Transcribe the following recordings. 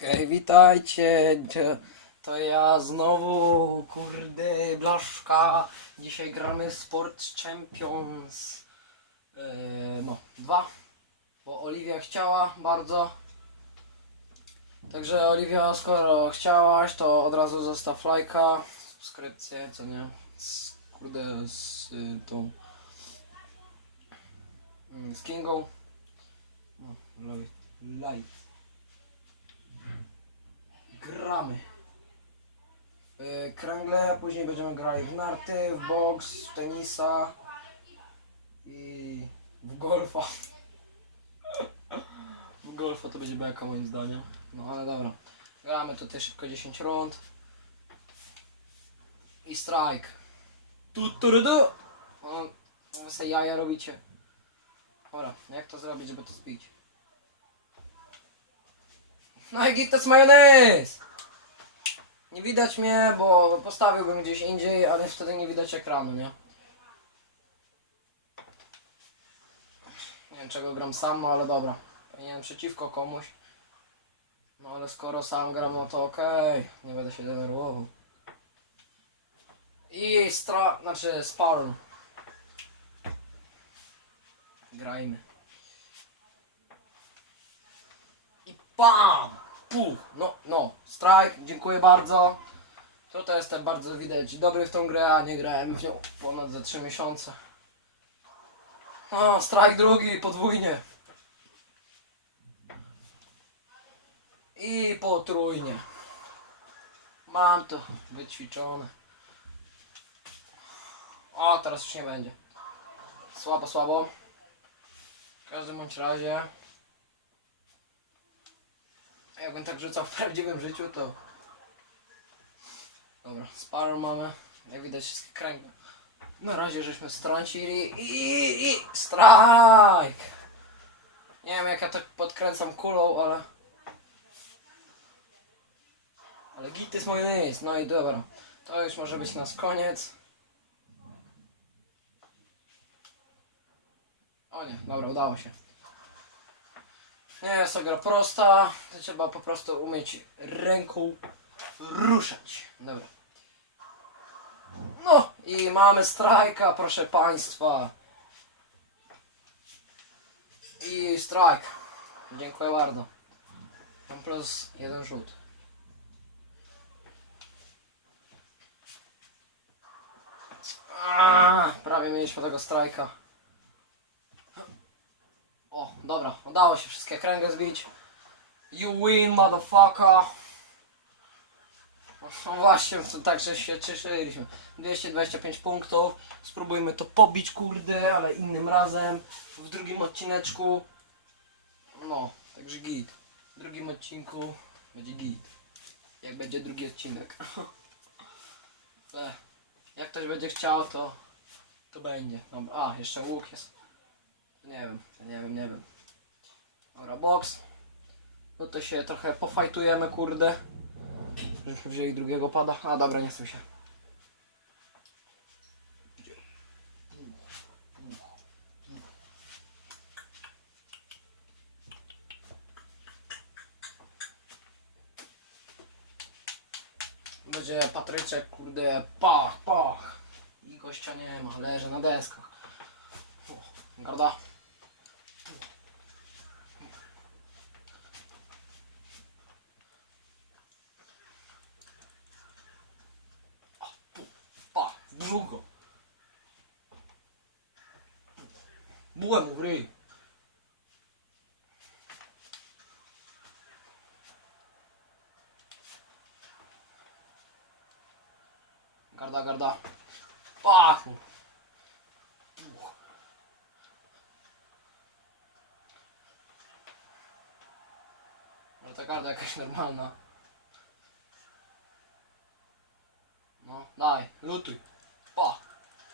Hej, witajcie! To ja znowu, kurde, Blaszka. Dzisiaj gramy Sport Champions. Yy, no, dwa. Bo Oliwia chciała bardzo. Także Oliwia, skoro chciałaś, to od razu zostaw lajka, subskrypcję, co nie? Z, kurde, z y, tą... mm, Z Kingą. No, light. Gramy. Yy, kręgle, później będziemy grali w narty, w boks, w tenisa i w golfa. W golfa to będzie beka moim zdaniem. No ale dobra. Gramy tutaj szybko 10 rund. I strike. Tu, tu, tu, tu. O, wy se jaja robicie. Dobra, jak to zrobić, żeby to zbić? No i git to jest majonez! Nie widać mnie, bo postawiłbym gdzieś indziej, ale wtedy nie widać ekranu, nie? Nie wiem czego gram sam, no ale dobra. Powinienem przeciwko komuś. No ale skoro sam gram, no to okej. Nie będę się denerwował. I stra... znaczy spawn. Grajmy. I PAM! Puch! No, no. Strike, dziękuję bardzo. Tutaj jestem bardzo widać dobry w tą grę, a nie grałem w nią ponad za 3 miesiące. O, strike drugi, podwójnie. I potrójnie. Mam to wyćwiczone. O, teraz już nie będzie. Słabo, słabo. W każdym bądź razie. Jakbym tak rzucał w prawdziwym życiu, to... Dobra, spar mamy. Jak widać wszystkie kręgi. Na razie żeśmy strącili i, i strike! Nie wiem jak ja tak podkręcam kulą, ale... Ale git jest no i dobra. To już może być nasz koniec. O nie, dobra, udało się. Nie jest to gra prosta, to trzeba po prostu umieć ręką ruszać. Dobra. No i mamy strajka, proszę państwa. I strajk. Dziękuję bardzo. Mam plus jeden rzut. Prawie mieliśmy tego strajka. O, dobra, udało się wszystkie kręgle zbić. You win, motherfucker. No właśnie, to także się cieszyliśmy. 225 punktów. Spróbujmy to pobić, kurde, ale innym razem. W drugim odcineczku. No, także git. W drugim odcinku będzie git. Jak będzie drugi odcinek. Ale jak ktoś będzie chciał, to to będzie. Dobra. A, jeszcze łuk jest. Nie wiem, nie wiem, nie wiem. Dobra, box. No to się trochę pofajtujemy, kurde. Żeśmy wzięli drugiego pada. A dobra, nie chcę się. Będzie Patryczek, kurde, pach, pach. I gościa nie ma, leży na deskach. O. Pa, długo. Bułę mu w ryj. Garda, garda. Pach mu. Uch. Ale ta garda jakaś normalna. No, daj, lutuj. Pa.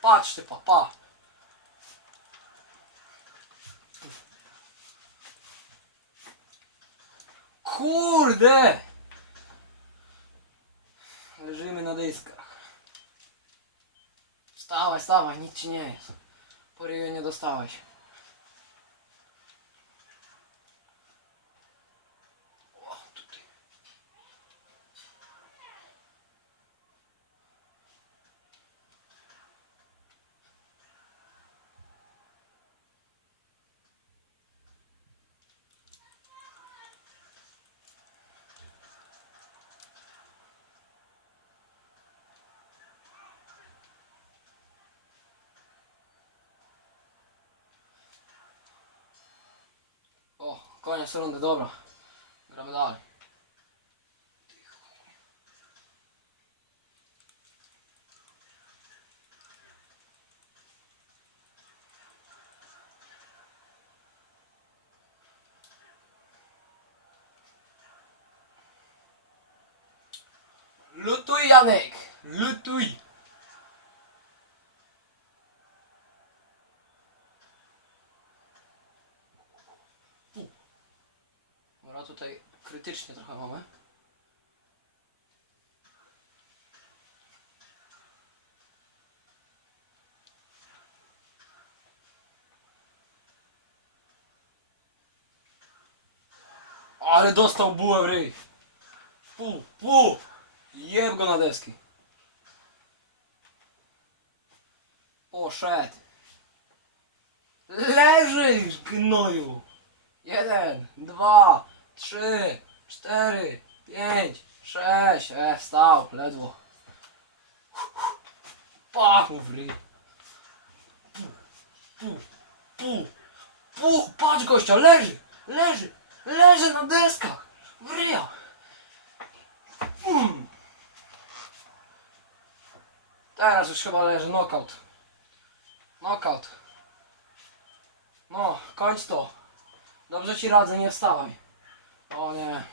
Patrz ty, pa, pa. Kurde! Leżymy na dyskach. Wstawaj, wstawaj, nic ci nie jest. Po ryju nie dostałeś. O, tutaj. Koniec rundy, dobra. Gramy dalej. Lutuj Janek! Lutuj! Tutaj krytycznie trochę mamy. Ale dostał bułę w ryj. Pu, pu! Jeb go na deski. Poszedł. Leżysz, gnoju. Jeden, dwa, trzy, cztery, pięć, sześć. E, stał, ledwo. Pachu w ryj. Pu, pu, pu, pu, patrz gościa, leży, leży, leży na deskach. W ryja. Teraz już chyba leży knockout. Knockout. No, kończ to. Dobrze ci radzę, nie wstawaj. O nie.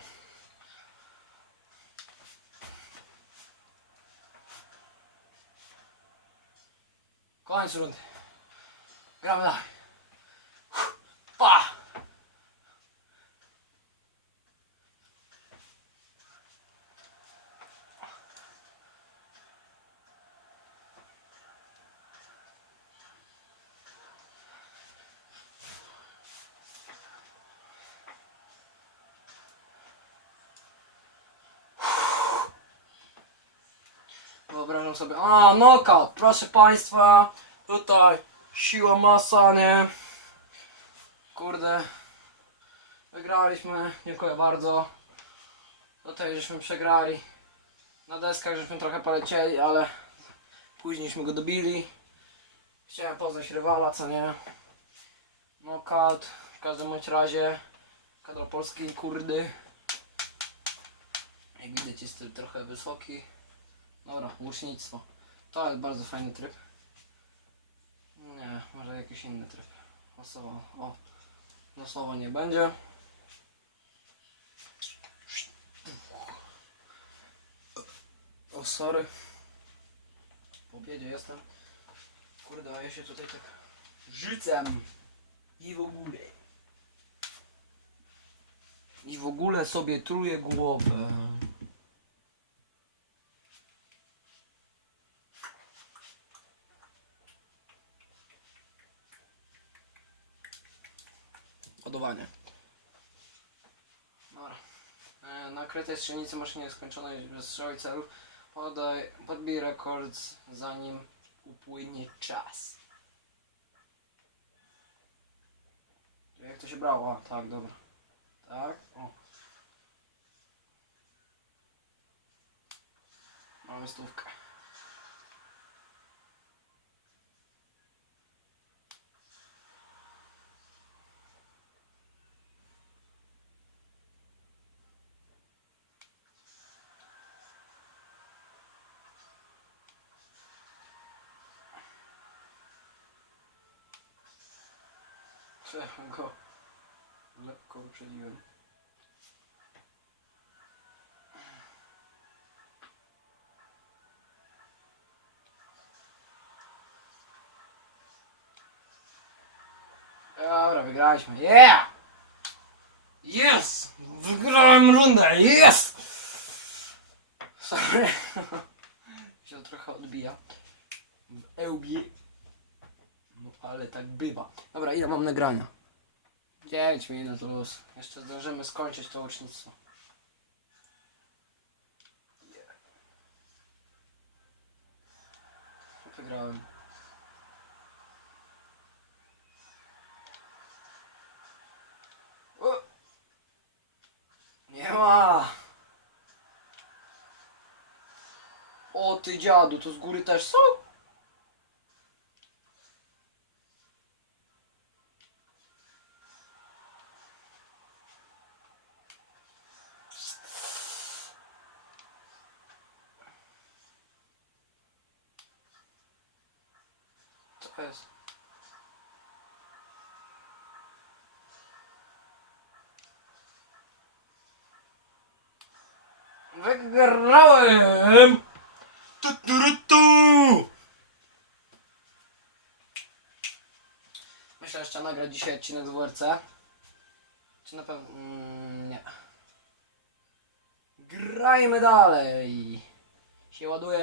Koniec rundy. Gramy dalej. Pa! Wyobrażam sobie. A, knockout! Proszę Państwa, tutaj siła, masa, nie? Kurde. Wygraliśmy, dziękuję bardzo. Tutaj żeśmy przegrali. Na deskach żeśmy trochę polecieli, ale późniejśmy go dobili. Chciałem poznać rywala, co nie? Knockout. W każdym bądź razie kadra polskiej kurdy. Jak widać jest trochę wysoki. Dobra, łucznictwo. To jest bardzo fajny tryb. Nie, może jakiś inny tryb. Losowo, o. Losowo nie będzie. O, sorry. Po obiedzie jestem. Kurde, a ja się tutaj tak rzucam. I w ogóle. I w ogóle sobie truję głowę. Ładowanie. Dobra. E, Na krytej strzelnicy maszynie skończonej wystrzału celów podaj, podbij rekord zanim upłynie czas. Jak to się brało? A, tak, dobra. Tak, o. Mamy stówkę. Trzeba go lekko wyprzedziłem. Dobra, wygraliśmy. Yeah! Yes! Wygrałem rundę! Yes! Sorry. się trochę odbija. W ełbie. Ale tak bywa. Dobra, ile mam nagrania? 9 minut luz. Jeszcze zdążymy skończyć to ucznictwo. Wygrałem. O! Nie ma! O ty dziadu, to z góry też są? FPS. Wygrałem! Tu, tu, ru, tu! Myślę jeszcze nagrać dzisiaj odcinek z WRC. Czy na pewno... Mm, nie. Grajmy dalej. Się ładuje.